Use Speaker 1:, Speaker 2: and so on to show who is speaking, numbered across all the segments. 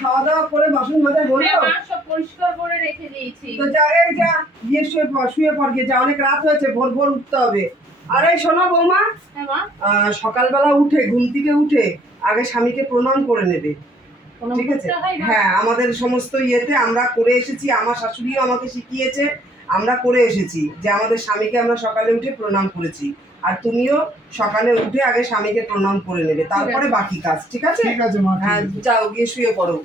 Speaker 1: খাওয়া দাওয়া করে বাসন মাজা হলো
Speaker 2: হ্যাঁ, সব পরিষ্কার করে রেখে দিয়েছি।
Speaker 1: তো যা এই যা গিয়ে শুয়ে পড় শুয়ে পড় গিয়ে যা অনেক রাত হয়েছে ভোর ভোর উঠতে হবে। আরে শোনো বৌমা
Speaker 2: হ্যাঁ
Speaker 1: সকালবেলা উঠে ঘুম থেকে উঠে আগে স্বামীকে প্রণাম করে নেবে। ঠিক আছে?
Speaker 2: হয়?
Speaker 1: হ্যাঁ আমাদের সমস্ত ইয়েতে আমরা করে এসেছি আমার শাশুড়িও আমাকে শিখিয়েছে আমরা করে এসেছি যে আমাদের স্বামীকে আমরা সকালে উঠে প্রণাম করেছি। আর তুমিও সকালে উঠে আগে স্বামীকে প্রণাম করে নেবে তারপরে বাকি কাজ ঠিক আছে?
Speaker 3: ঠিক আছে মা
Speaker 1: হ্যাঁ যাও গিয়ে শুয়ে পড়ো।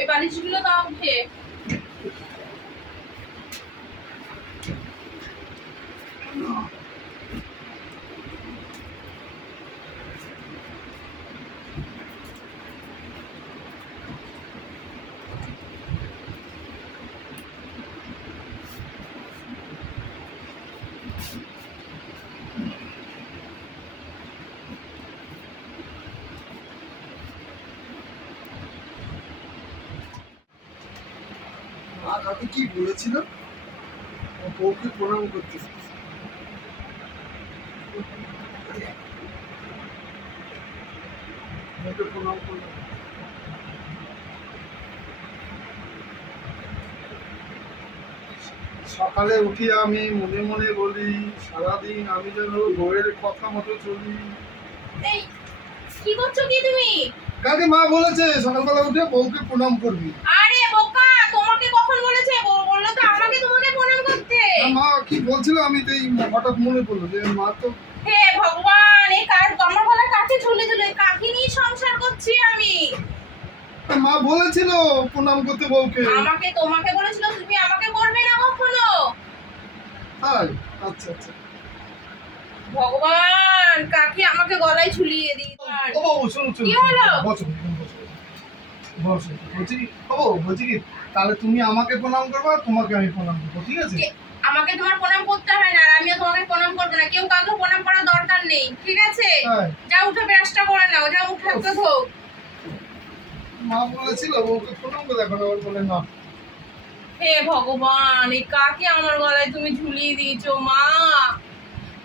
Speaker 2: এই বালিশগুলো দাও উঠে
Speaker 3: কাকে কি বলেছিল বউকে প্রণাম করতে বউকে প্রণাম করল সকালে উঠি আমি মনে মনে বলি সারাদিন আমি যেন বউয়ের কথা মতো চলি।
Speaker 2: কি করছ কি তুমি?
Speaker 3: কাকে মা বলেছে সকালবেলা উঠে বউকে প্রণাম করবি
Speaker 2: আরে বোকা তোমাকে কখন বলেছে ব- বলল তো আমাকে তোমাকে প্রণাম করতে
Speaker 3: না, মা কি বলছিল? আমি তো হঠাৎ মনে পড়ল যে মা তো
Speaker 2: হে ভগবান এই কার আমার গলার কাছে ঝুলে ঝুলে কাকে নিয়ে সংসার করছি আমি?
Speaker 3: মা বলেছিল প্রণাম করতে বউকে।
Speaker 2: আমাকে তোমাকে বলেছিল তুমি আমাকে করবে না কখনো?
Speaker 3: তাই? আচ্ছা আচ্ছা।
Speaker 2: ভগবান কাকি আমাকে গলায় ঝুলিয়ে দিই
Speaker 3: ও বাবু শুনুন শুনুন।
Speaker 2: কি হলো?
Speaker 3: বসো বসো বলছি ও বলছি কি? তাহলে তুমি আমাকে প্রণাম করবা তোমাকে আমি প্রণাম করব ঠিক আছে?
Speaker 2: আমাকে তোমার প্রণাম করতে হয় না আর আমিও তোমাকে প্রণাম করব না। কেউ কাউকে প্রণাম করার দরকার নেই ঠিক আছে? যা উঠে ব্রাশটা করে নাও যা উঠে হাতটা ধো
Speaker 3: মা বলেছিল ওকে প্রণাম করে দেখো বলে না।
Speaker 2: হে ভগবান এই কাকে আমার গলায় তুমি ঝুলিয়ে দিয়েছ মা?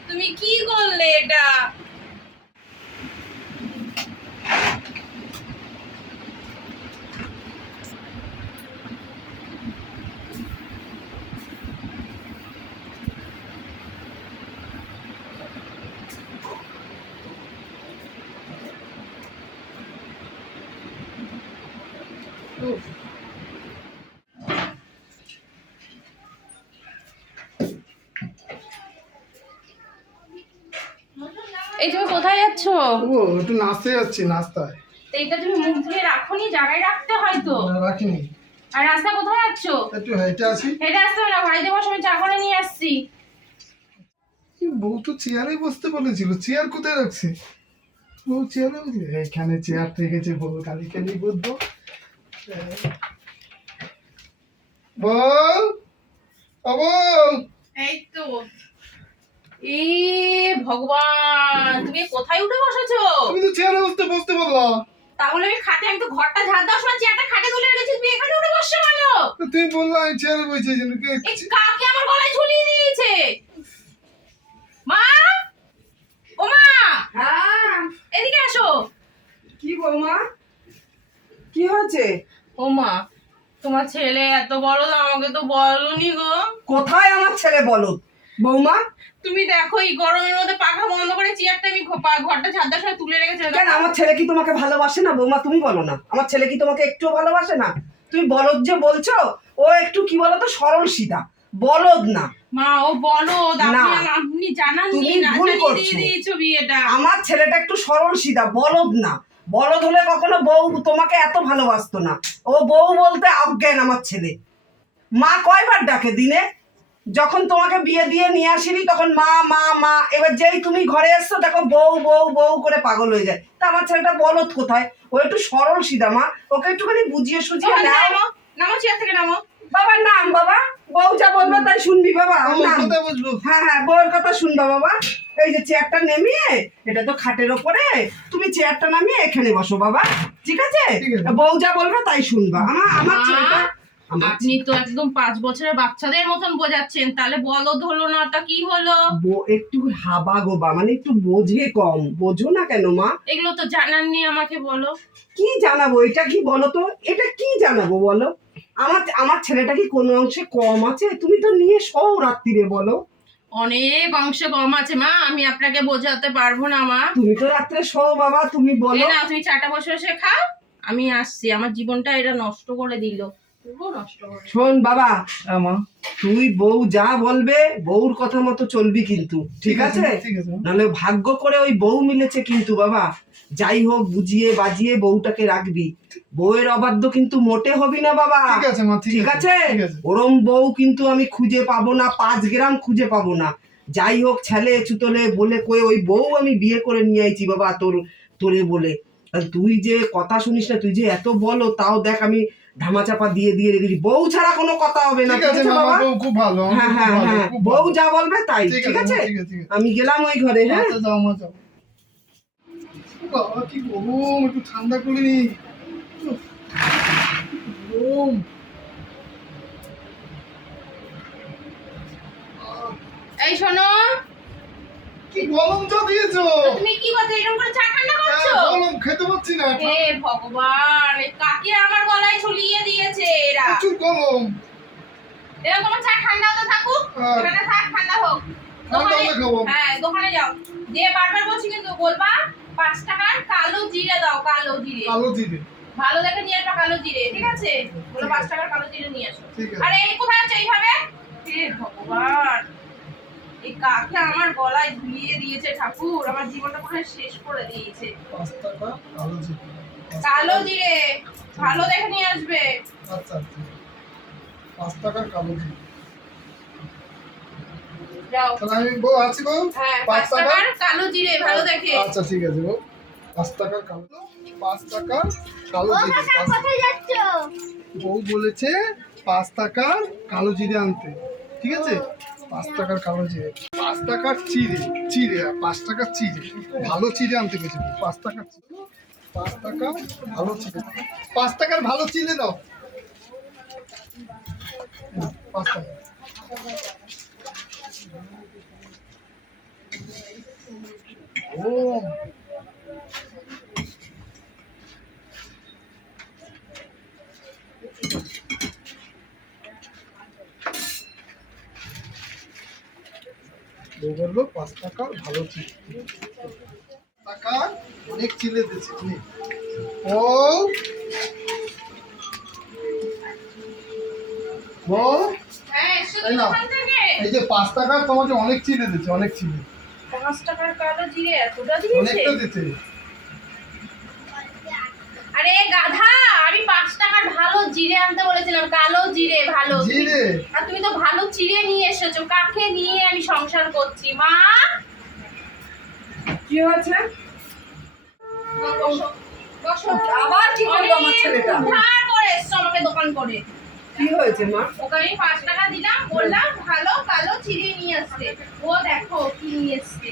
Speaker 2: তুমি কি করলে এটা? এই তুমি কোথায় যাচ্ছ?
Speaker 3: ও একটু নাচতে যাচ্ছি নাস্তায়
Speaker 2: এইটা তুমি মুখ দিয়ে রাখোনি জায়গায় রাখতে হয় তো।
Speaker 3: না, রাখিনি।
Speaker 2: আর রাস্তা কোথায় যাচ্ছ?
Speaker 3: একটু হেঁটে আসি।
Speaker 2: হেঁটে আসতে হবে না বাড়িতে বসে আমি চা করে নিয়ে আসছি।
Speaker 3: বউ তো চেয়ারে বসতে বলেছিল চেয়ার কোথায় রাখছে? বউ চেয়ারে বসে এখানে চেয়ার রেখেছে বউ কালি কালি বলব বল ও বল
Speaker 2: এই তো। এ ভগবান তুমি কোথায় উঠে বসেছো?
Speaker 3: তুমি তো চেয়ারে বসতে বসতে বললা।
Speaker 2: তাহলে আমি খাটে আমি তো ঘরটা ঝাড় দেওয়ার সময় চেয়ারটা খাটে তুলে রেখেছি তুমি এখানে উঠে বসছো কেন?
Speaker 3: তুমি বললা আমি চেয়ারে বসে এই জন্য কি
Speaker 2: কাকে আমার গলায় ঝুলিয়ে দিয়েছে? মা? ও মা?
Speaker 1: হ্যাঁ।
Speaker 2: এদিকে আসো।
Speaker 1: কি বৌমা কি হয়েছে?
Speaker 2: ও মা তোমার ছেলে এত বড় আমাকে তো বলনি গো।
Speaker 1: কোথায় আমার ছেলে বলো? বৌমা?
Speaker 2: তুমি দেখো এই গরমের মধ্যে পাখা বন্ধ করে চেয়ারটা আমি ঘরটা ঝাড় দেওয়ার সময় তুলে রেখেছি
Speaker 1: কেন? আমার ছেলে কি তোমাকে ভালোবাসে না? বৌমা তুমি বলো না। আমার ছেলে কি তোমাকে একটুও ভালোবাসে না? তুমি বলদ যে বলছো ও একটু কি বলো তো সরল সিধা বলদ না।
Speaker 2: মা ও বলো
Speaker 1: না।
Speaker 2: আপনি
Speaker 1: তুমি
Speaker 2: না
Speaker 1: ভুল করছ।
Speaker 2: বিয়েটা।
Speaker 1: আমার ছেলেটা একটু সরল সিধা বলদ না। বলদ হলে কখনো বউ তোমাকে এত ভালোবাসতো না। ও বউ বলতে অজ্ঞান আমার ছেলে। মা কয়বার ডাকে দিনে? যখন তোমাকে বিয়ে দিয়ে নিয়ে আসিনি তখন মা মা মা এবার যেই তুমি ঘরে এসছো দেখো বউ বউ বউ করে পাগল হয়ে যায়। তা আমার ছেলেটা বলদ কোথায়? ও একটু সরল সিধা মা ওকে একটুখানি বুঝিয়ে সুঝিয়ে
Speaker 2: নামো নামো চেয়ার থেকে নামো।
Speaker 1: বাবার নাম বাবা। বউ যা বলবে তাই শুনবি বাবা হ্যাঁ হ্যাঁ বউয়ের কথা শুনবা বাবা। এই যে চেয়ারটা নেমিয়ে এটা তো খাটের ওপরে তুমি চেয়ারটা নামিয়ে এখানে বসো বাবা। ঠিক আছে? বউ যা বলবে তাই শুনবা। আমার আমার ছেলেটা আমার
Speaker 2: আপনি তো একদম পাঁচ বছরের বাচ্চাদের মতন বোঝাচ্ছেন তাহলে বলো হলো না তা কি হলো?
Speaker 1: একটু হাবা গোবা মানে একটু বোঝে কম বোঝো না কেন মা?
Speaker 2: এগুলো তো জানাননি আমাকে বলো।
Speaker 1: কি জানাব এটা কি বলো তো? এটা কি জানাব বলো? আমার আমার ছেলেটা কি কোনো অংশে কম আছে? তুমি তো নিয়ে শো রাত্রিরে বলো।
Speaker 2: অনেক অংশে কম আছে মা আমি আপনাকে বোঝাতে পারব না মা।
Speaker 1: তুমি তো রাত্রে শো বাবা তুমি বলো।
Speaker 2: না তুমি চাটা বসে বসে খাও। আমি আসছি আমার জীবনটা এটা নষ্ট করে দিল।
Speaker 1: শোন বাবা
Speaker 3: হ্যাঁ মা
Speaker 1: তুই বউ যা বলবে বউর কথা মতো চলবি কিন্তু ঠিক আছে। নাহলে ভাগ্য করে ওই বউ মিলেছে কিন্তু বাবা। যাই হোক বুঝিয়ে বাজিয়ে বউটাকে রাখবি। বউয়ের অবাধ্য কিন্তু মোটে হবি না বাবা।
Speaker 3: ঠিক আছে
Speaker 1: ঠিক আছে ওরম বউ কিন্তু আমি খুঁজে পাবো না পাঁচ গ্রাম খুঁজে পাবো না। যাই হোক ছেলে চুতলে বলে কয়ে ওই বউ আমি বিয়ে করে নিয়ে আইছি বাবা তোর তোরে বলে। আর তুই যে কথা শুনিস না তুই যে এত বলো তাও দেখ আমি ধামাচাপা দিয়ে দিয়ে রেখেছি বউ ছাড়া কোনো কথা হবে না
Speaker 3: ঠিক আছে
Speaker 1: বাবা?
Speaker 3: বউ খুব ভালো
Speaker 1: হ্যাঁ হ্যাঁ হ্যাঁ। বউ যা বলবে তাই
Speaker 3: ঠিক আছে
Speaker 1: আমি গেলাম ওই ঘরে হ্যাঁ?
Speaker 3: আচ্ছা যাও মা যাও। বাবা কি গরম একটু ঠান্ডা করে নি। গরম
Speaker 2: এই শোনো
Speaker 3: কি গরম চা দিয়েছ?
Speaker 2: তুমি কি করছ এরকম করে চা ঠান্ডা
Speaker 3: হ্যাঁ,
Speaker 2: করছ?
Speaker 3: গরম খেতে পাচ্ছি না
Speaker 2: হে ভগবান এই কাকে আমার গলায় ঝুলিয়ে দিয়েছে এরা?
Speaker 3: প্রচুর গরম
Speaker 2: এরা তোমার চা ঠান্ডা হতে থাকুক
Speaker 3: হ্যাঁ।
Speaker 2: এখানে থাক ঠান্ডা হোক। হ্যাঁ দোকানে যাও। যে বারবার বলছি কিন্তু বলবা পাঁচ টাকার কালো জিরে দাও কালো জিরে।
Speaker 3: কালো জিরে।
Speaker 2: ভালো দেখে নিয়ে আসবা কালো জিরে ঠিক আছে? বলো পাঁচ টাকার কালো জিরে নিয়ে আসো। আরে এই কোথায় আছে এইভাবে? হে ভগবান। এই কাকে আমার গলায় ঝুলিয়ে দিয়েছে ঠাকুর? আমার জীবনটা পুরো শেষ করে দিয়েছে।
Speaker 3: পাঁচ টাকা কালো জিরে।
Speaker 2: ভালো দেখে নিয়ে আসবে।
Speaker 3: আচ্ছা আচ্ছা। পাঁচ টাকার কালো জিরে। আমি বউ আছি বউ?
Speaker 2: হ্যাঁ
Speaker 3: পাঁচ
Speaker 2: পাঁচ টাকার কালো জিরে ভালো দেখে।
Speaker 3: আচ্ছা ঠিক আছে বউ। পাঁচ টাকার কালো পাঁচ টাকার কালো জিরে। বউ বলেছে পাঁচ টাকার কালো জিরে আনতে। ঠিক আছে? পাঁচ টাকার কালো জিরে পাঁচ টাকার চিড়ে চিড়ে হ্যাঁ, পাঁচ টাকার চিড়ে। ভালো চিড়ে আনতে বউ, পাঁচ টাকার চিড়ে। পাঁচ টাকা ভালো চিড়ে। পাঁচ টাকার ভালো চিড়ে দাও। পাঁচ টাকা ও বউ বলল পাঁচ টাকা ভালো টাকা অনেক চিনে দিয়েছে ও এই যে পাঁচ টাকার তোমাকে অনেক চিনে দিচ্ছে অনেক চিনে
Speaker 2: পাঁচ টাকার কালো জিরে এতটা দিয়েছে?
Speaker 3: অনেকটা দিতে
Speaker 2: আরে গাধা আমি পাঁচ টাকার ভালো জিরে আনতে বলেছিলাম কালো জিরে ভালো।
Speaker 3: জিরে?
Speaker 2: আর তুমি তো ভালো চিড়ে নিয়ে এসেছ কাকে নিয়ে আমি সংসার করছি মা?
Speaker 1: কি হয়েছে?
Speaker 2: বসো, বসো।
Speaker 1: আবার কি করল আমার ছেলেটা?
Speaker 2: উদ্ধার করে এসছো আমাকে দোকান করে।
Speaker 1: কি হয়েছে মা?
Speaker 2: ওকে আমি পাঁচ টাকা দিলাম বললাম ভালো কালো চিড়ে নিয়ে আসতে। ও দেখো কি নিয়ে এসছে।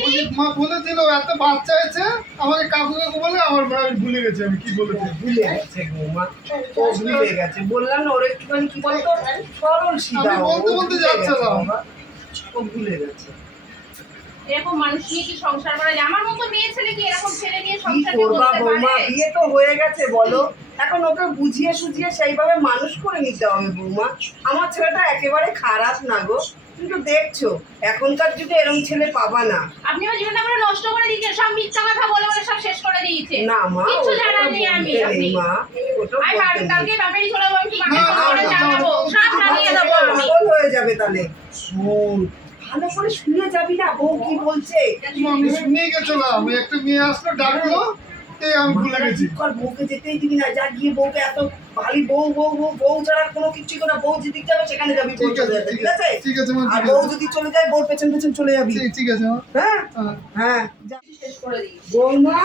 Speaker 1: ওকে
Speaker 3: এত বাচ্চা আছে আমাকে কাকু কাকু বলে আমার আমি ভুলে গেছি আমি কি বলেছি
Speaker 1: ভুলে গেছে গেছে বললাম না ওর একটুখানি কি বলতো
Speaker 3: বলতে বলতে
Speaker 1: যাচ্ছে না ভুলে গেছে।
Speaker 2: এরকম মানুষ নিয়ে কি সংসার করা যায়? আমার মতো মেয়ে ছেলে কি এরকম ছেলে নিয়ে সংসার
Speaker 1: করবা বৌমা? বিয়ে তো হয়ে গেছে বলো। এখন ওকে বুঝিয়ে সুঝিয়ে সেইভাবে মানুষ করে নিতে হবে বৌমা। আমার ছেলেটা একেবারে খারাপ না গো। কিন্তু দেখছ এখনকার যুগে এরকম ছেলে পাবা না।
Speaker 2: আপনি আমার জীবনটা পুরো নষ্ট করে দিয়েছেন সব মিথ্যা কথা বলে বলে সব শেষ করে দিয়েছে।
Speaker 1: না মা
Speaker 2: কিচ্ছু
Speaker 1: ওটা
Speaker 2: জানার নেই আমি
Speaker 1: বলতে
Speaker 2: আপনি।
Speaker 1: মা
Speaker 2: আমি বাড়ি কালকে বাপেরই চলে যাব আমি করে জানাব সব জানিয়ে দেবো আমি।
Speaker 1: হয়ে যাবে তাহলে। শোন ভালো করে শুনে যাবি না বউ কি বলছে?
Speaker 3: মা, আমি শুনে গেছিলাম ওই একটা মেয়ে আসলো ডাকলো এই আমি ভুলে গেছি।
Speaker 1: কর, বউকে যেতেই দিবি না যা গিয়ে বউকে এত ভারী বউ বউ বউ বউ ছাড়া কোনো কিছু না বউ যেদিক যাবে সেখানে যাবি
Speaker 3: ঠিক
Speaker 1: চলে
Speaker 3: আছে ঠিক
Speaker 1: আছে
Speaker 3: ঠিক আছে মা
Speaker 1: আর বউ যদি চলে যায় বউর পেছন পেছন চলে যাবি।
Speaker 3: ঠিক- আছে
Speaker 1: হ্যাঁ?
Speaker 3: হ্যাঁ।
Speaker 1: যা।
Speaker 2: শেষ করে দিই
Speaker 1: বৌমা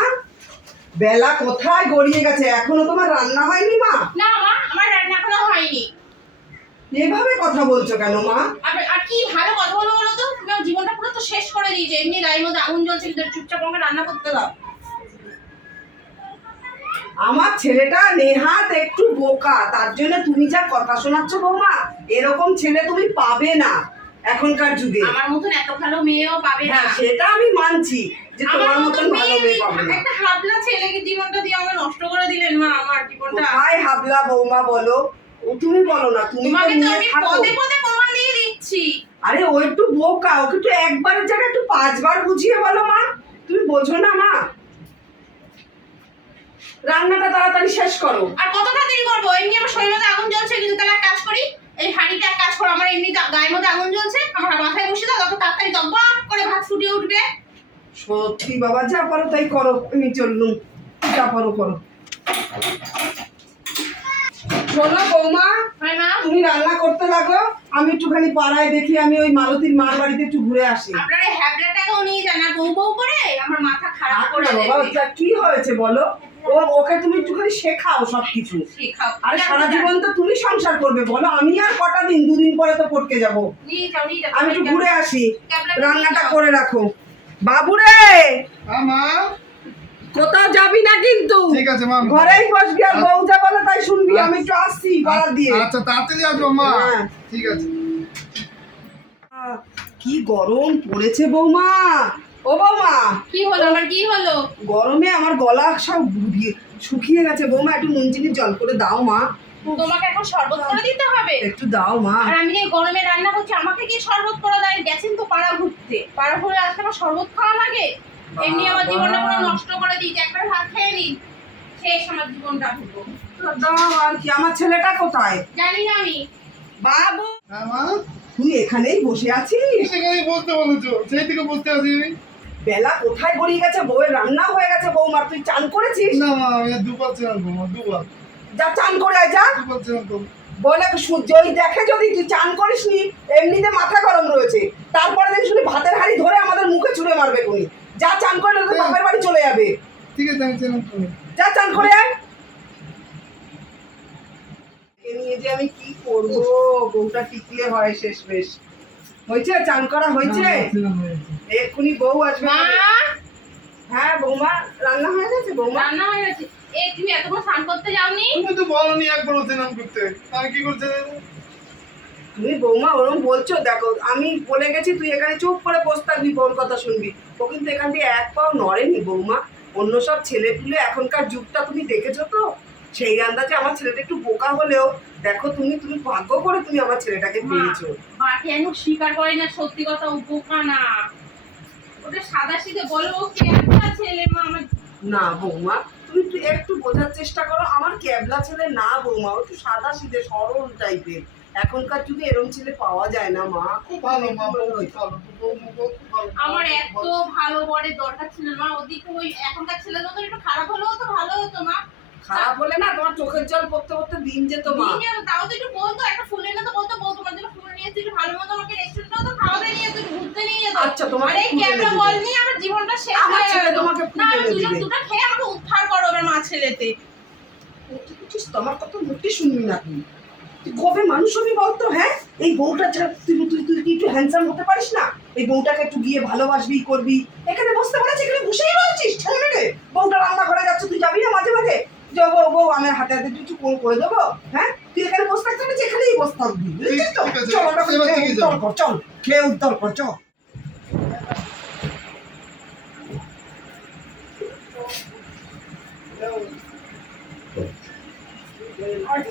Speaker 1: বেলা কোথায় গড়িয়ে গেছে? এখনও তোমার রান্না হয়নি মা?
Speaker 2: না মা আমার রান্না এখনও হয়নি।
Speaker 1: এভাবে কথা বলছো কেন মা?
Speaker 2: আর কি ভালো কথা বলো বলো তো? তুমি জীবনটা পুরো তো শেষ করে দিয়েছে। এমনি গায়ের মধ্যে আগুন জ্বলছে কিন্তু চুপচাপ আমাকে রান্না করতে দাও।
Speaker 1: আমার ছেলেটা নেহাত একটু বোকা। তার জন্য তুমি যা কথা শোনাচ্ছ বৌমা এরকম ছেলে তুমি পাবে না এখনকার যুগে।
Speaker 2: আমার মতন এত ভালো মেয়েও পাবে না।
Speaker 1: হ্যাঁ সেটা আমি মানছি যে তোমার
Speaker 2: মতন
Speaker 1: ভালো মেয়ে পাবে না।
Speaker 2: একটা হাবলা ছেলেকে জীবনটা দিয়ে আমাকে নষ্ট করে দিলেন মা আমার জীবনটা।
Speaker 1: কোথায় হাবলা বৌমা বলো? তুমি বলো না তুমি তো
Speaker 2: তোমাকে তো আমি পদে পদে প্রমাণ দিয়ে দিচ্ছি।
Speaker 1: আরে ও একটু বোকা ওকে একটু একবারের জায়গায় একটু পাঁচবার বুঝিয়ে বলো মা। তুমি বোঝো না মা। রান্নাটা তাড়াতাড়ি শেষ করো।
Speaker 2: আর কত তাড়াতাড়ি করব? এমনি আমার মধ্যে আগুন জ্বলছে কিন্তু তাহলে কাজ করি। এই হাঁড়িটা এক কাজ করো আমার এমনি গায়ের মধ্যে আগুন জ্বলছে আমার মাথায় বসে দাও তত তাড়াতাড়ি দব্বাক করে ভাত ফুটিয়ে উঠবে।
Speaker 1: সত্যি বাবা যা পারো তাই করো আমি চললুম। যা পারো করো। শোনো বৌমা
Speaker 2: হয় না?
Speaker 1: তুমি রান্না করতে লাগো আমি একটুখানি পাড়ায় দেখি আমি ওই মালতীর মার বাড়িতে একটু ঘুরে আসি।
Speaker 2: আপনার হ্যাবলাটাকেও নিয়ে যান আর বউ বউ করে? আমার মাথা খারাপ করে
Speaker 1: না বাবা, কি হয়েছে বলো? ও ওকে তুমি একটুখানি শেখাও সবকিছু। আরে সারা জীবন তো তুমি সংসার করবে বলো আমি আর কটা দিন দুদিন পরে তো পড়তে যাব। আমি একটু ঘুরে আসি রান্নাটা করে রাখো। বাবুরে!
Speaker 3: হ্যাঁ মা?
Speaker 1: কোথাও যাবি না কিন্তু?
Speaker 3: ঠিক আছে মা
Speaker 1: ঘরেই বসবি আর বউ যা বলে তাই শুনবি আমি একটু আসছি পাড়া দিয়ে।
Speaker 3: আচ্ছা তাড়াতাড়ি আসব মা।
Speaker 1: হ্যাঁ।
Speaker 3: ঠিক আছে।
Speaker 1: আহ, কি গরম পড়েছে বৌমা। ও বৌমা।
Speaker 2: কি হলো? আমার কি হলো?
Speaker 1: গরমে আমার গলা সব শুকিয়ে গেছে। বৌমা একটু নুন চিনির জল করে দাও মা।
Speaker 2: তোমাকে এখন শরবত করে দিতে হবে?
Speaker 1: একটু দাও মা।
Speaker 2: আর আমি যে গরমে রান্না করছি আমাকে কি শরবত করে দেয় গেছেন তো পাড়া ঘুরতে। পাড়া ঘুরে আসতে আমার শরবত খাওয়া লাগে? এমনি আমার জীবনটা পুরো নষ্ট করে দিয়েছে। একবার ভাত খেয়ে নিন শেষ আমার জীবনটা পুরো।
Speaker 1: দাও আর কি আমার ছেলেটা কোথায়?
Speaker 2: জানি না আমি।
Speaker 1: বাবু!
Speaker 3: হ্যাঁ
Speaker 1: তুই এখানেই বসে আছিস?
Speaker 3: বলতে বলেছ। সেই থেকে বলতে আছি
Speaker 1: বেলা কোথায় গড়িয়ে গেছে? বউয়ের রান্না হয়ে গেছে বৌমা। তুই চান করেছিস?
Speaker 3: না মা আমি আর দুবার চেনাল মা দুবার
Speaker 1: যা চান করে আয় যা।
Speaker 3: দুবার
Speaker 1: বলে সূর্য ওই দেখে যদি তুই চান করিসনি এমনিতে মাথা গরম রয়েছে। তারপরে দিন শুনি ভাতের হাড়ি ধরে আমাদের মুখে ছুঁড়ে মারবে কোনি যা চান করে তোর বাপের বাড়ি চলে যাবে।
Speaker 3: ঠিক আছে আমি চেনাল করব
Speaker 1: যা চান করে আয়। নিয়ে যে আমি কি করব? বউটা টিকলে হয় শেষ বেশ হয়েছে? চান করা হয়েছে?
Speaker 3: হয়ে।
Speaker 1: এক্ষুনি বউ আসবে
Speaker 2: মা!
Speaker 1: হ্যাঁ বৌমা রান্না হয়ে গেছে? বৌমা?
Speaker 2: রান্না হয়ে গেছে। এ তুমি এতক্ষণ স্নান করতে যাওনি?
Speaker 3: তুমি তো বলনি একবারও চেনাল করতে। আমি কি করতে যাব?
Speaker 1: তুমি বৌমা ওরম বলছো দেখো আমি বলে গেছি তুই এখানে চুপ করে বসে থাকবি বউর কথা শুনবি। ও কিন্তু এখান দিয়ে এক পাও নড়েনি বৌমা। অন্য সব ছেলে পুলে এখনকার যুগটা তুমি দেখেছ তো? সেই আন্দাজে আমার ছেলেটা একটু বোকা হলেও দেখো তুমি তুমি ভাগ্য করে তুমি আমার ছেলেটাকে পেয়েছ।
Speaker 2: মা কেন স্বীকার করে না সত্যি কথা ও বোকা না। ওটা সাদা সিধে বলো ওকে একটা ছেলে মা আমার
Speaker 1: না বৌমা তুমি একটু একটু বোঝার চেষ্টা করো আমার ক্যাবলা ছেলে না বৌমা ও একটু সাদা সিধে সরল টাইপের এখনকার যুগে এরকম ছেলে পাওয়া যায় না মা।
Speaker 3: খুব ভালো মা
Speaker 2: আমার এত ভালো বরের দরকার ছিল না ওদিকে ওই এখনকার ছেলে মতো একটু খারাপ হলেও তো ভালো হতো মা।
Speaker 1: খারাপ হলে না তোমার চোখের জল পড়তে পড়তে দিন যেত মা।
Speaker 2: তাও তো একটু বলতো একটা ফুল এনে তো বলতো বউ তোমার জন্য ফুল নিয়ে এসেছি, একটু ভালো মতো আমাকে রেস্টুরেন্টে তো খাওয়াতে নিয়ে যেত একটু ঘুরতে নিয়ে যেত
Speaker 1: আচ্ছা, তোমাকে
Speaker 2: আর এই ক্যামেরা বল নিয়ে আমার জীবনটা শেষ
Speaker 1: আমার
Speaker 2: হয়ে
Speaker 1: ছেলে
Speaker 2: গেল।
Speaker 1: তোমাকে ফুল
Speaker 2: না আমি
Speaker 1: এনে
Speaker 2: দুজন
Speaker 1: দিবে।
Speaker 2: দুটো খেয়ে আমাকে উদ্ধার করো এবার মা ছেলেতে।
Speaker 1: বুঝছিস তো আমার কথা মোটে শুনবি না তুই তুই কবে মানুষ হবি বলতো হ্যাঁ? এই বউটা তুই তুই তুই কি একটু হ্যান্ডসাম হতে পারিস না? এই বউটাকে একটু গিয়ে ভালোবাসবি করবি। এখানে বসতে পারিস এখানে বসেই রয়েছিস ঠেলে মেরে বউটা রান্না করে যাচ্ছে তুই যাবি না মাঝে মাঝে? যে বউ বউ আমার হাতে হাতে কিছু করে করে দেবো হ্যাঁ? তুই এখানে বসে থাকতে পারিস এখানেই বসে থাকবি বুঝছিস তো? চল উত্তর কর চল খেয়ে উত্তর কর চল।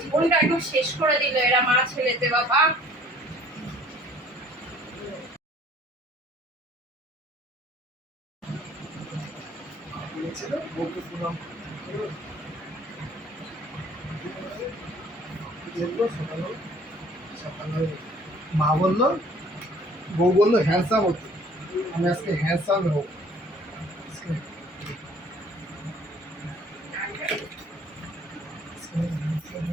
Speaker 2: জীবনটা একদম শেষ করে দিল এরা মা ছেলেতে বাবা।
Speaker 3: মা বলল, বউ বলল হ্যান্ডসাম হতে। আমি আজকে হ্যান্ডসাম হব আজকে আজকে handsome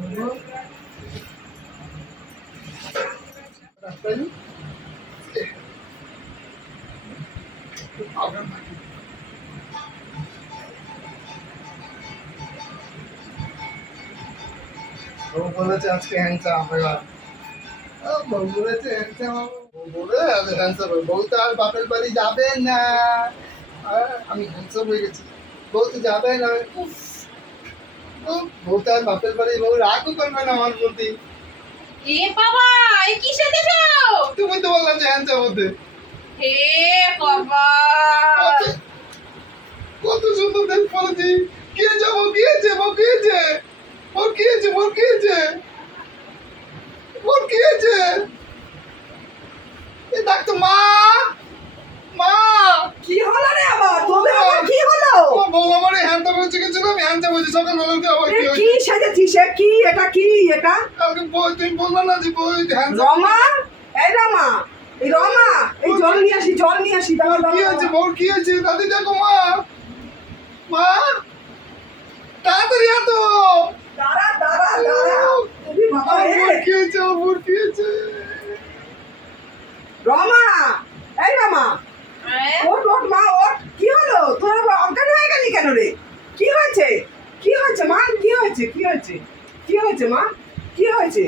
Speaker 3: হব। রাস্তায় যাই। একটু powder মাখি। বলেছে আজকে বউ বলেছে বউ তো আর বাপের বাড়ি যাবে না আমি হ্যান্ডসাম হয়ে গেছি বউ তো যাবে না উফ। আর বাপের বাড়ি বউ রাগও করবে না আমার প্রতি?
Speaker 2: এ বাবা এ কি সেজেছো
Speaker 3: তুমি তো বললাম যে
Speaker 2: হে বাবা।
Speaker 3: কত- কত সুন্দর দেখ পড়েছি। কে যাব গিয়েছে বউ গিয়েছে ওর গিয়েছে ওর গিয়েছে বউ গিয়েছে এ ডাক্তার মা মা
Speaker 1: কি হলো রে আবার তোদের আবার কি হলো
Speaker 3: আমার বউ আমার হ্যান্ডসাম হয়েছে গেছিল আমি হ্যান্ডসাম হয়েছি সকাল বেলাতে আবার
Speaker 1: এ
Speaker 3: কি
Speaker 1: কি এ কি? এটা কি? এটা?
Speaker 3: কালকে বউ তুমি বললা না যে বউ
Speaker 1: রমা? এই রমা এই রমা এই জল নিয়ে আসি জল নিয়ে আসি দাও দাও
Speaker 3: কি হয়েছে বউ কি হয়েছে? দাদি দেখো মা। মা তাড়াতাড়ি আতো
Speaker 1: দাঁড়া দাঁড়া দাঁড়া। তুমি বাবা রে।
Speaker 3: কি হয়েছে আমার কি হয়েছে?
Speaker 1: রমা এই রমা। ওট ওট মা ওট কি হলো? তোর আবার অজ্ঞান হয়ে গেলি কেন রে কি হয়েছে কি হয়েছে মা কি হয়েছে? কি হয়েছে? কি হয়েছে মা? কি হয়েছে?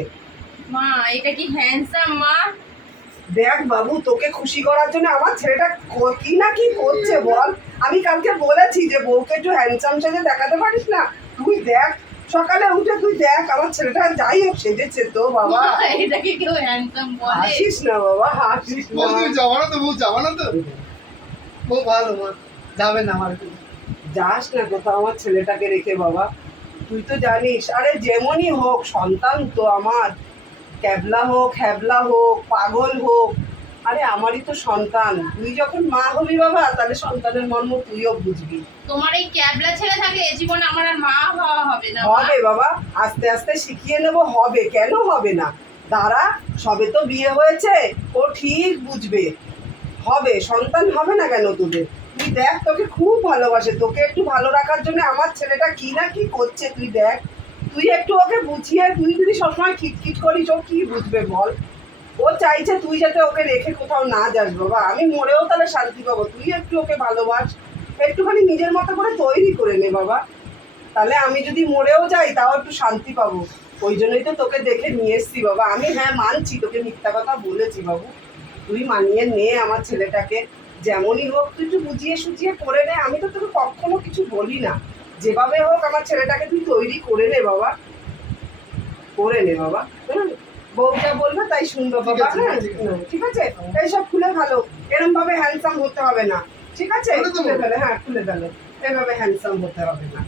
Speaker 2: মা এটা কি হ্যান্ডসাম মা?
Speaker 1: দেখ বাবু তোকে খুশি করার জন্য আমার ছেলেটা কি না কি করছে বল? আমি কালকে বলেছি যে বউকে একটু হ্যান্ডসাম সেজে দেখাতে পারিস না। তুই দেখ সকালে উঠে তুই দেখ আমার ছেলেটা যাই হোক সেজেছে তো বাবা।
Speaker 2: এটাকে কেউ হ্যান্ডসাম বলে।
Speaker 1: হাসিস না বাবা হাসিস না।
Speaker 3: বউ তুমি না তো বউ যাব না তো? বউ ভালো মা। যাবে না আমার
Speaker 1: যাস না কোথাও আমার ছেলেটাকে রেখে বাবা। তুই তো জানিস আরে যেমনই হোক সন্তান তো আমার। ক্যাবলা হোক হ্যাবলা হোক পাগল হোক আরে আমারই তো সন্তান। তুই যখন মা হবি বাবা তাহলে সন্তানের মর্ম তুইও বুঝবি।
Speaker 2: তোমার এই ক্যাবলা ছেলে থাকলে জীবনে আমার আর মা হওয়া হবে না
Speaker 1: হবে বাবা আস্তে আস্তে শিখিয়ে নেব হবে কেন হবে না? দাঁড়া সবে তো বিয়ে হয়েছে ও ঠিক বুঝবে। হবে সন্তান হবে না কেন তোদের? তুই দেখ, তোকে খুব ভালোবাসে। তোকে একটু ভালো রাখার জন্য আমার ছেলেটা কি না কি করছে, তুই দেখ। তুই একটু ওকে বুঝিয়ে, তুই যদি সবসময় খিটখিট করিস, ও কি বুঝবে বল? ও চাইছে তুই যাতে ওকে রেখে কোথাও না যাস, বাবা। আমি মরেও তাহলে শান্তি পাবো। তুই একটু ওকে ভালোবাস। একটুখানি নিজের মতো করে তৈরি করে নে, বাবা। তাহলে আমি যদি মরেও যাই, তাও একটু শান্তি পাবো। ওই জন্যই তো তোকে দেখে নিয়ে এসছি, বাবা। আমি হ্যাঁ মানছি, তোকে মিথ্যা কথা বলেছি, বাবু। তুই মানিয়ে নে আমার ছেলেটাকে। যেমনই হোক তুই একটু বুঝিয়ে সুঝিয়ে করে নে। আমি তো তোকে কখনো কিছু বলি না। যেভাবে হোক আমার ছেলেটাকে তুই তৈরি করে নে বাবা। করে নে বাবা। বউটা বউ যা বলবে তাই শুনব বাবা। হ্যাঁ?
Speaker 3: ঠিক আছে।
Speaker 1: তাই সব খুলে ভালো এরম ভাবে হ্যান্ডসাম হতে হবে না। ঠিক আছে?
Speaker 3: খুলে
Speaker 1: ফেলে। হ্যাঁ খুলে ফেলে। এভাবে হ্যান্ডসাম হতে হবে না।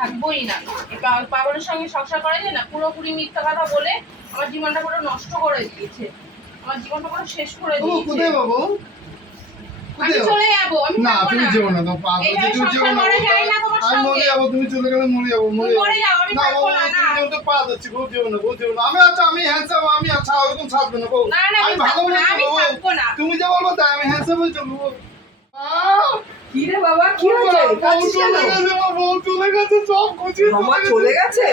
Speaker 2: থাকবোই না। পাগলের সঙ্গে সংসার করা যায় না? পুরোপুরি মিথ্যা কথা বলে আমার জীবনটা পুরো নষ্ট করে দিয়েছে। আমার জীবনটা পুরো শেষ করে দিয়েছে।
Speaker 3: কোথায় বাবু?
Speaker 2: আমি চলে যাব আমি
Speaker 3: না তুমি
Speaker 2: না।
Speaker 3: যেও না তো পাগল তুমি যেও না
Speaker 2: করা যায় না তোমার
Speaker 3: আমি মরে যাব তুমি চলে গেলে মরে যাব মরে যাব।
Speaker 2: মরে যাও, আমি
Speaker 3: না বাবু তুমি তো পা যাচ্ছি বউ যেও না বউ যেও না। আমি আচ্ছা আমি হ্যান্ডসাম আমি আচ্ছা ওরকম ছাড়বে না বউ
Speaker 2: না না আমি
Speaker 3: আমি ভালো বলে
Speaker 2: আমি
Speaker 3: চলবো
Speaker 2: থাকব না।
Speaker 3: তুমি যা বলব তাই আমি হ্যান্ডসাম হয়ে চলবো!
Speaker 1: কি রে বাবা? কি হয়েছে? কাঁদছিস কেন?
Speaker 3: চলে গেছে মা, বউ চলে গেছে সব গুছিয়ে
Speaker 1: রমা চলে গেছে।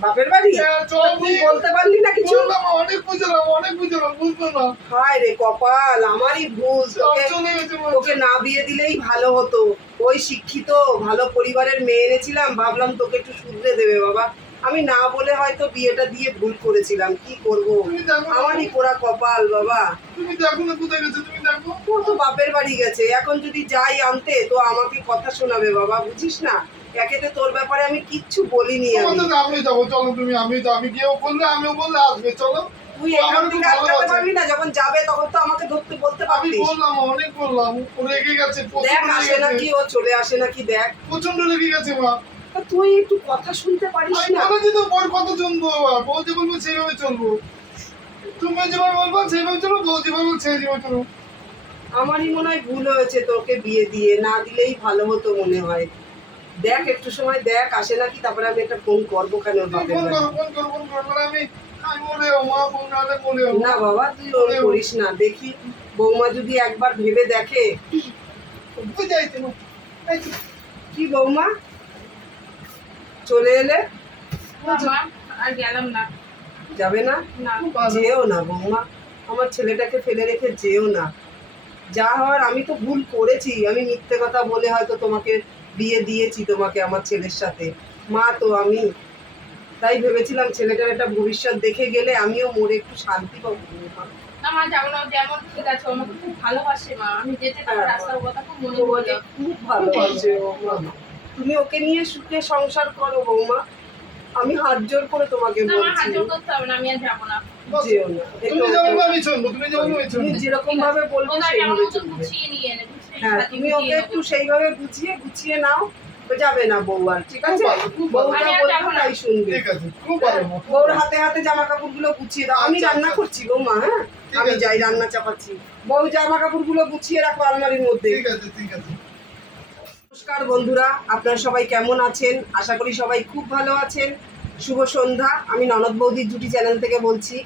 Speaker 1: বাপের বাড়ি?
Speaker 3: হ্যাঁ,
Speaker 1: তা তুই
Speaker 3: দিয়ে-
Speaker 1: বলতে পারলি না কিছু?
Speaker 3: বললাম অনেক বুঝলাম অনেক বুঝলাম বুঝলো না
Speaker 1: হায় রে কপাল আমারই ভুল।
Speaker 3: সব
Speaker 1: তোকে
Speaker 3: চলে গেছে মা।
Speaker 1: তোকে না বিয়ে দিলেই ভালো হতো। ওই শিক্ষিত ভালো পরিবারের মেয়ে এনেছিলাম ভাবলাম তোকে একটু শুধরে দেবে বাবা। আমি না বলে হয়তো বিয়েটা দিয়ে ভুল করেছিলাম কি করব? আমারই পোড়া কপাল বাবা।
Speaker 3: তুমি দেখো না কোথায় গেছে তুমি দেখো।
Speaker 1: তো বাপের বাড়ি গেছে এখন যদি যাই আনতে তো আমাকে কথা শোনাবে বাবা বুঝিস না? একেতে তোর ব্যাপারে আমি কিচ্ছু বলিনি আমি।
Speaker 3: যাব চলো তুমি আমি তো আমি গিয়েও বললে আমিও বললে আসবে চলো।
Speaker 1: তুই
Speaker 3: আমার
Speaker 1: এখান
Speaker 3: খুব
Speaker 1: থেকে আটকাতে পারবি না যখন যাবে তখন তো আমাকে ধরতে বলতে
Speaker 3: আমি বললাম অনেক বললাম ও রেগে গেছে
Speaker 1: দেখ আসে নাকি ও চলে আসে নাকি দেখ।
Speaker 3: প্রচণ্ড রেগে গেছে মা।
Speaker 1: তুই একটু কথা শুনতে পারিস
Speaker 3: আমি
Speaker 1: না?
Speaker 3: কথা শুনব বউ বলব সেইভাবে চলবো। তুমি যেভাবে বলব সেইভাবে চলো বউ বলব সেই যেভাবে চলো
Speaker 1: আমারই মনে হয় ভুল হয়েছে তোকে বিয়ে দিয়ে না দিলেই ভালো হতো মনে হয়। দেখ একটু সময় দেখ আসে নাকি তারপরে আমি একটা ফোন করব কেন
Speaker 3: মানে আমি আমি না
Speaker 1: বাবা তুই ওর করিস না। দেখি বৌমা যদি একবার ভেবে দেখে। কি বৌমা? চলে এলে?
Speaker 2: আর গেলাম না।
Speaker 1: যাবে না। যেও না বৌমা। আমার ছেলেটাকে ফেলে রেখে যেও না। যা হওয়ার আমি তো ভুল করেছি। আমি মিথ্যে কথা বলে হয়তো তোমাকে বিয়ে দিয়েছি তোমাকে আমার ছেলের সাথে। মা তো আমি। তাই ভেবেছিলাম ছেলেটার একটা ভবিষ্যৎ দেখে গেলে আমিও মরে একটু শান্তি পাবো মা
Speaker 2: যাব না। যেমন ঠিক আছে আমাকে খুব ভালোবাসে মা। আমি যেতে
Speaker 1: হ্যাঁ।
Speaker 2: রাস্তার কথা খুব মনে
Speaker 1: খুব ভালোবাসে ও। তুমি ওকে নিয়ে সুখে সংসার করো বৌমা। আমি হাত জোর করে তোমাকে বলছি।
Speaker 3: তুমি
Speaker 1: যেরকম ভাবে বলবে হ্যাঁ তুমি ওকে একটু সেইভাবে গুছিয়ে গুছিয়ে নাও যাবে না বউ আর ঠিক আছে?
Speaker 3: খুব ভালো, খুব
Speaker 1: বউ
Speaker 3: ভালো।
Speaker 1: যা
Speaker 2: আমি আর
Speaker 1: বলবে
Speaker 2: যাব না।
Speaker 1: তাই শুনবে।
Speaker 3: ঠিক আছে খুব ভালো মা, খুব
Speaker 1: বউর হাতে হাতে জামা কাপড়গুলো গুছিয়ে দাও। আমি
Speaker 3: আচ্ছা,
Speaker 1: রান্না
Speaker 3: আচ্ছা।
Speaker 1: করছি গো মা হ্যাঁ আমি যাই রান্না চাপাচ্ছি। বউ জামা কাপড়গুলো গুছিয়ে রাখো আলমারির মধ্যে।
Speaker 3: ঠিক আছে ঠিক আছে।
Speaker 1: নমস্কার বন্ধুরা, আপনারা সবাই কেমন আছেন? আশা করি সবাই খুব ভালো আছেন। শুভ সন্ধ্যা, আমি ননদ বৌদির জুটি চ্যানেল থেকে বলছি।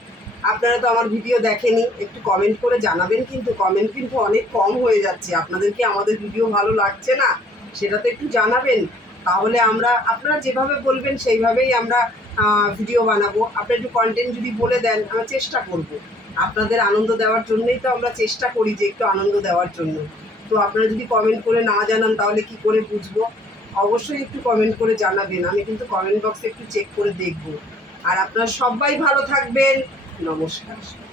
Speaker 1: আপনারা তো আমার ভিডিও দেখেনি, একটু কমেন্ট করে জানাবেন কিন্তু কমেন্ট কিন্তু অনেক কম হয়ে যাচ্ছে। আপনাদের কি আমাদের ভিডিও ভালো লাগছে না? সেটা তো একটু জানাবেন। তাহলে আমরা, আপনারা যেভাবে বলবেন সেইভাবেই আমরা ভিডিও বানাবো। আপনারা একটু কন্টেন্ট যদি বলে দেন, আমরা চেষ্টা করব। আপনাদের আনন্দ দেওয়ার জন্যই তো আমরা চেষ্টা করি যে একটু আনন্দ দেওয়ার জন্য। তো আপনারা যদি কমেন্ট করে না জানান, তাহলে কি করে বুঝব? অবশ্যই একটু কমেন্ট করে জানাবেন, আমি কিন্তু কমেন্ট বক্সে একটু চেক করে দেখব। আর আপনারা সবাই ভালো থাকবেন। নমস্কার।